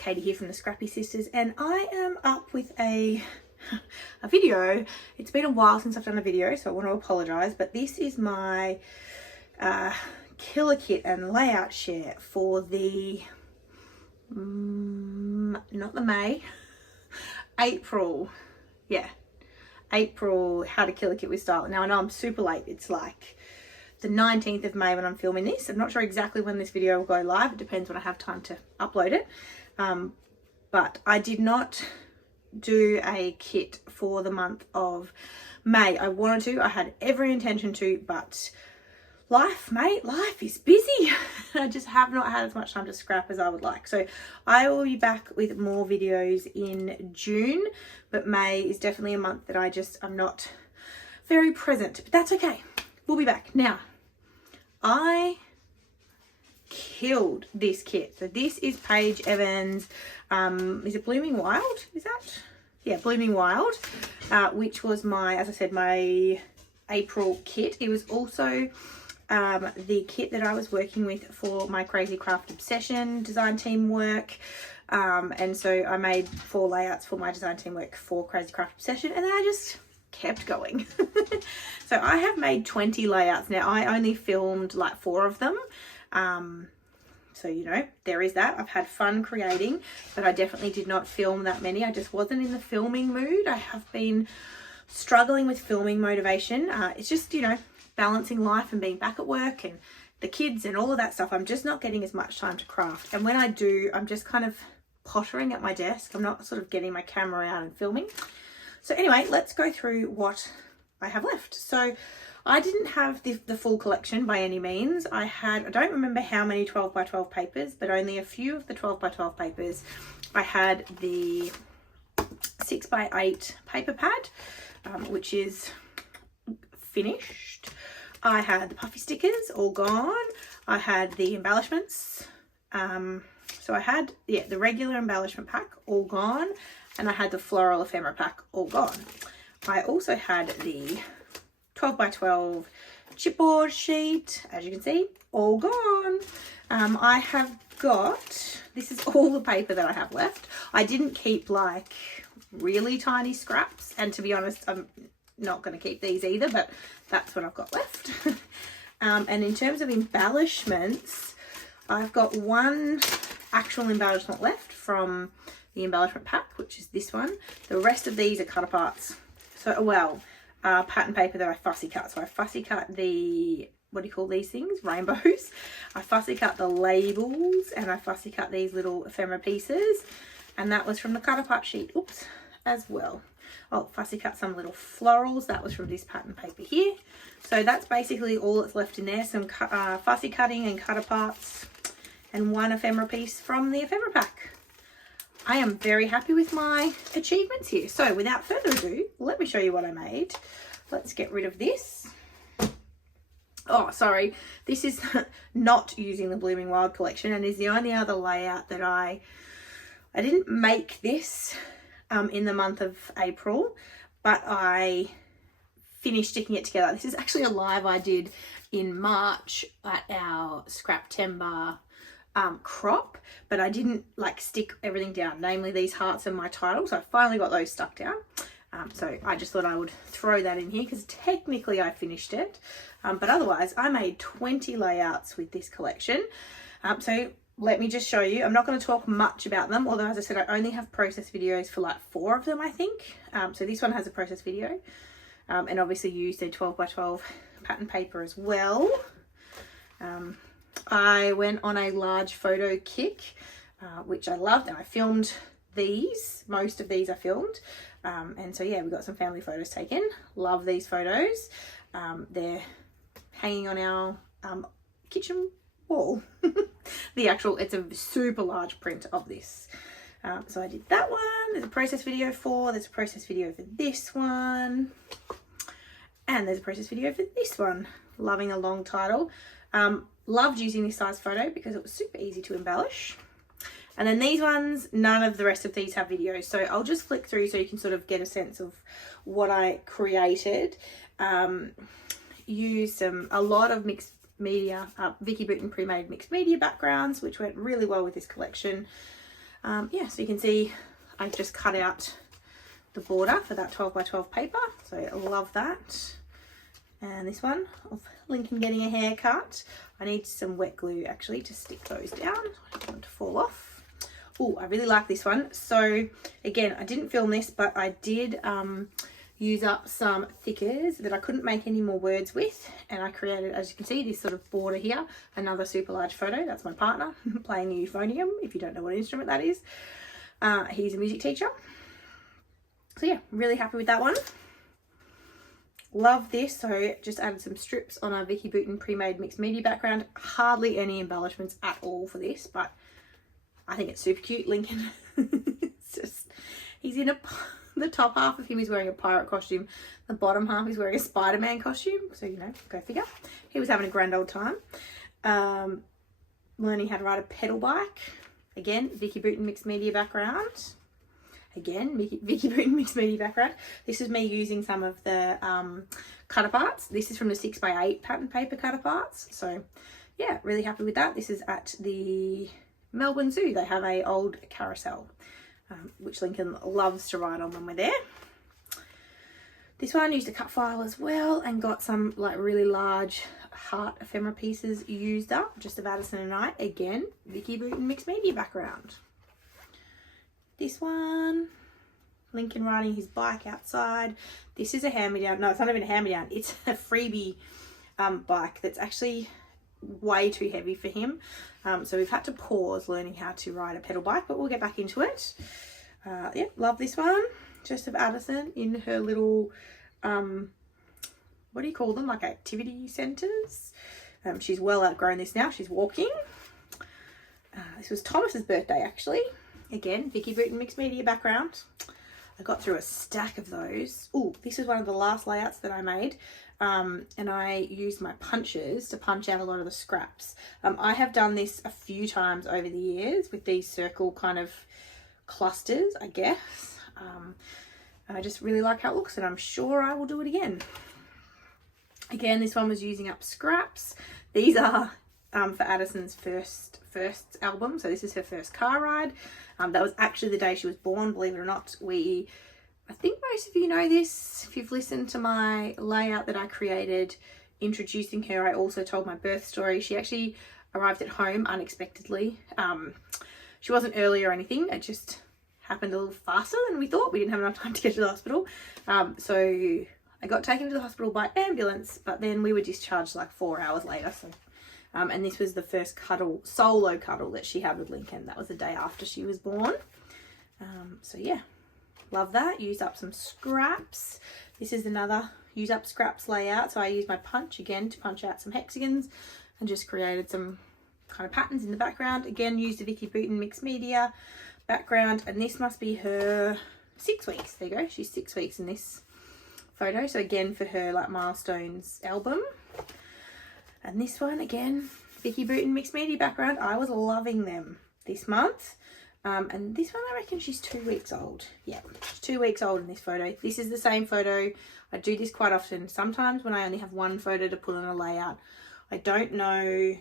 Katie here from the Scrappy Sisters, and I am up with a video. It's been a while since I've done a video, so I want to apologise, but this is my killer kit and layout share for the not the May, April, April How to Kill a Kit with Style. Now I know I'm super late, it's like the 19th of May when I'm filming this. I'm not sure exactly when this video will go live. It depends when I have time to upload it. But I did not do a kit for the month of May. I wanted to, I had every intention to, but life, mate, life is busy. I just have not had as much time to scrap as I would like. So I will be back with more videos in June, but May is definitely a month that I'm not very present, but that's okay. We'll be back. Now, I killed this kit. So this is Paige Evans, is it Blooming Wild? Is that? Yeah, Blooming Wild, which was my, as I said, my April kit. It was also the kit that I was working with for my Crazy Craft Obsession design team work. And so I made 4 layouts for my design team work for Crazy Craft Obsession, and then I just kept going. So I have made 20 layouts now. I only filmed like 4 of them. So, you know, there is that. I've had fun creating, but I definitely did not film that many. I just wasn't in the filming mood. I have been struggling with filming motivation. It's just, you know, balancing life and being back at work and the kids and all of that stuff. I'm just not getting as much time to craft. And when I do, I'm just kind of pottering at my desk. I'm not sort of getting my camera out and filming. So anyway, let's go through what I have left. So I didn't have the full collection by any means. I don't remember how many 12 by 12 papers, but only a few of the 12 by 12 papers. I had the 6 by 8 paper pad, which is finished. I had the puffy stickers all gone. I had the embellishments. So I had, the regular embellishment pack all gone. And I had the floral ephemera pack all gone. I also had the 12 by 12 chipboard sheet, as you can see, all gone. I have got, this is all the paper that I have left. I didn't keep like really tiny scraps, and to be honest, I'm not going to keep these either, but that's what I've got left. And in terms of embellishments, I've got one actual embellishment left from the embellishment pack, which is this one. The rest of these are cut aparts. So, well, pattern paper that I fussy cut. So I fussy cut the, what do you call these things? Rainbows. I fussy cut the labels, and I fussy cut these little ephemera pieces. And that was from the cut apart sheet, oops, as well. Oh, fussy cut some little florals. That was from this pattern paper here. So that's basically all that's left in there. Some fussy cutting and cut aparts, and one ephemera piece from the ephemera pack. I am very happy with my achievements here. So without further ado, let me show you what I made. Let's get rid of this. Oh, sorry. This is not using the Blooming Wild collection, and is the only other layout that I didn't make this in the month of April, but I finished sticking it together. This is actually a live I did in March at our Scraptember crop, but I didn't like stick everything down, namely these hearts and my title. So I finally got those stuck down. So I just thought I would throw that in here because technically I finished it, but otherwise I made 20 layouts with this collection. So let me just show you. I'm not going to talk much about them, although as I said, I only have process videos for like 4 of them, I think. So this one has a process video, and obviously used a 12 by 12 pattern paper as well. I went on a large photo kick, which I loved, and I filmed these. Most of these I filmed. And so yeah, we got some family photos taken. Love these photos. They're hanging on our kitchen wall. It's a super large print of this. So I did that one. There's a process video there's a process video for this one. And there's a process video for this one. Loving a long title. Loved using this size photo because it was super easy to embellish. And then these ones, none of the rest of these have videos. So I'll just flick through so you can sort of get a sense of what I created. Used a lot of mixed media, Vicky Booten pre-made mixed media backgrounds, which went really well with this collection. Yeah, so you can see I've just cut out the border for that 12 by 12 paper, so I love that. And this one of Lincoln getting a haircut. I need some wet glue actually to stick those down. I don't want to fall off. Oh, I really like this one. So again, I didn't film this, but I did use up some thickers that I couldn't make any more words with, and I created, as you can see, this sort of border here. Another super large photo. That's my partner playing the euphonium, if you don't know what instrument that is. He's a music teacher. So yeah, really happy with that one. Love this. So just added some strips on our Vicky Booten pre-made mixed media background. Hardly any embellishments at all for this, but I think it's super cute. Lincoln, it's just, he's in the top half of him is wearing a pirate costume. The bottom half is wearing a Spider-Man costume. So, you know, go figure. He was having a grand old time. Learning how to ride a pedal bike. Again, Vicky Booten mixed media background. Again, Vicky Booten mixed media background. This is me using some of the cut aparts. This is from the 6x8 pattern paper cut aparts. So yeah, really happy with that. This is at the Melbourne Zoo. They have a old carousel, which Lincoln loves to ride on when we're there. This one used a cut file as well and got some like really large heart ephemera pieces used up, just of Addison and I. Again, Vicky Booten mixed media background. This one, Lincoln riding his bike outside. This is a hand-me-down. No, it's not even a hand-me-down. It's a freebie bike that's actually way too heavy for him. So we've had to pause learning how to ride a pedal bike, but we'll get back into it. Yeah, love this one. Just of Addison in her little, what do you call them? Like activity centres. She's well outgrown this now. She's walking. This was Thomas's birthday, actually. Again, Vicky Booten mixed media background. I got through a stack of those. Oh, this is one of the last layouts that I made. And I used my punches to punch out a lot of the scraps. I have done this a few times over the years with these circle kind of clusters, I guess. I just really like how it looks, and I'm sure I will do it again. Again, this one was using up scraps. These are for Addison's first album. So this is her first car ride. That was actually the day she was born, believe it or not. I think most of you know this. If you've listened to my layout that I created introducing her, I also told my birth story. She actually arrived at home unexpectedly. She wasn't early or anything. It just happened a little faster than we thought. We didn't have enough time to get to the hospital. So I got taken to the hospital by ambulance, but then we were discharged like 4 hours later. So and this was the first solo cuddle that she had with Lincoln. That was the day after she was born. So yeah, love that. Used up some scraps. This is another use up scraps layout. So I used my punch again to punch out some hexagons and just created some kind of patterns in the background. Again, used a Vicky Booten mixed media background, and this must be her 6 weeks. There you go. She's 6 weeks in this photo. So again, for her like milestones album. And this one, again, Vicky Booten mixed media background. I was loving them this month. And this one, I reckon she's 2 weeks old. Yeah, she's 2 weeks old in this photo. This is the same photo. I do this quite often. Sometimes when I only have one photo to put on a layout, I don't know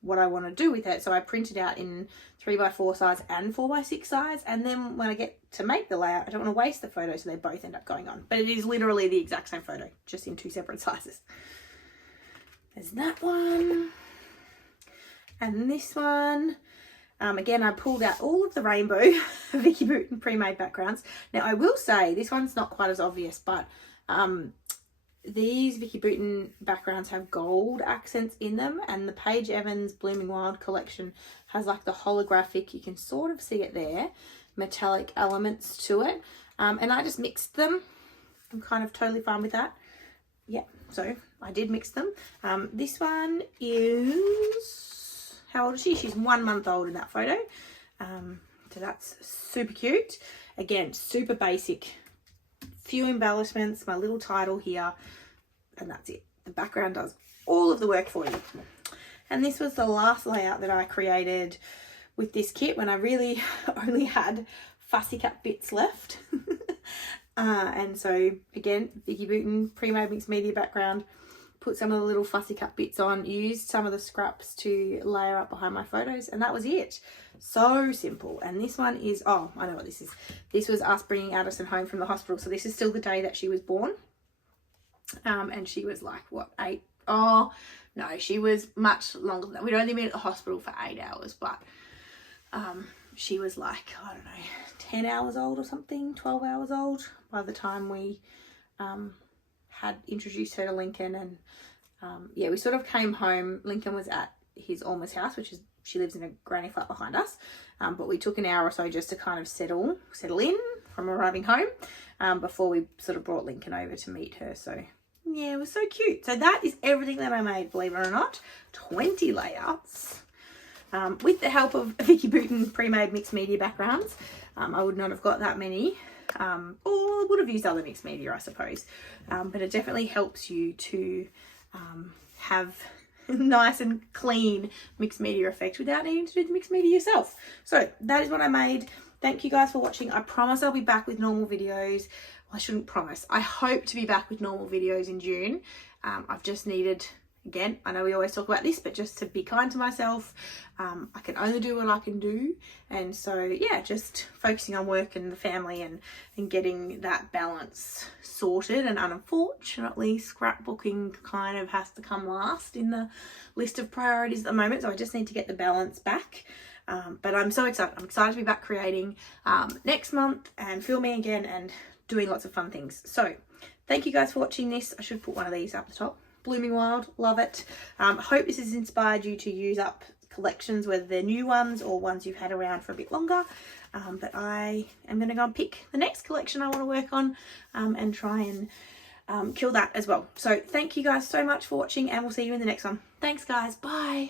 what I want to do with it. So I print it out in 3x4 size and 4x6 size. And then when I get to make the layout, I don't want to waste the photo. So they both end up going on. But it is literally the exact same photo, just in 2 separate sizes. There's that one. And this one. Again, I pulled out all of the rainbow Vicky Booten pre-made backgrounds. Now, I will say this one's not quite as obvious, but these Vicky Booten backgrounds have gold accents in them, and the Paige Evans Blooming Wild collection has like the holographic, you can sort of see it there, metallic elements to it. And I just mixed them. I'm kind of totally fine with that. Yeah, so I did mix them. This one is, how old is she? She's 1 month old in that photo. So that's super cute. Again, super basic. Few embellishments, my little title here, and that's it. The background does all of the work for you. And this was the last layout that I created with this kit when I really only had fussy cut bits left. And so again, Vicky Booten pre-made mixed media background, put some of the little fussy cut bits on, used some of the scraps to layer up behind my photos, and that was it. So simple. And this one is, oh, I know what this is. This was us bringing Addison home from the hospital. So this is still the day that she was born. And she was like, what, 8? Oh, no, she was much longer than that. We'd only been at the hospital for 8 hours, but she was like, I don't know, 10 hours old or something, 12 hours old by the time we had introduced her to Lincoln. And yeah, we sort of came home. Lincoln was at his Alma's house, which is, she lives in a granny flat behind us, but we took an hour or so just to kind of settle in from arriving home before we sort of brought Lincoln over to meet her. So yeah, it was so cute. So that is everything that I made, believe it or not. 20 layouts with the help of Vicky Booten pre-made mixed media backgrounds. I would not have got that many, or would have used other mixed media, I suppose, but it definitely helps you to have nice and clean mixed media effect without needing to do the mixed media yourself. So that is what I made. Thank you guys for watching. I promise I'll be back with normal videos. Well, I shouldn't promise. I hope to be back with normal videos in June. I've just needed, again, I know we always talk about this, but just to be kind to myself. I can only do what I can do. And so, yeah, just focusing on work and the family and getting that balance sorted. And unfortunately, scrapbooking kind of has to come last in the list of priorities at the moment. So I just need to get the balance back. But I'm so excited. I'm excited to be back creating next month and filming again and doing lots of fun things. So thank you guys for watching this. I should put one of these up the top. Blooming Wild, love it. Hope this has inspired you to use up collections, whether they're new ones or ones you've had around for a bit longer. But I am going to go and pick the next collection I want to work on and try and kill that as well. So thank you guys so much for watching, and we'll see you in the next one. Thanks guys, bye.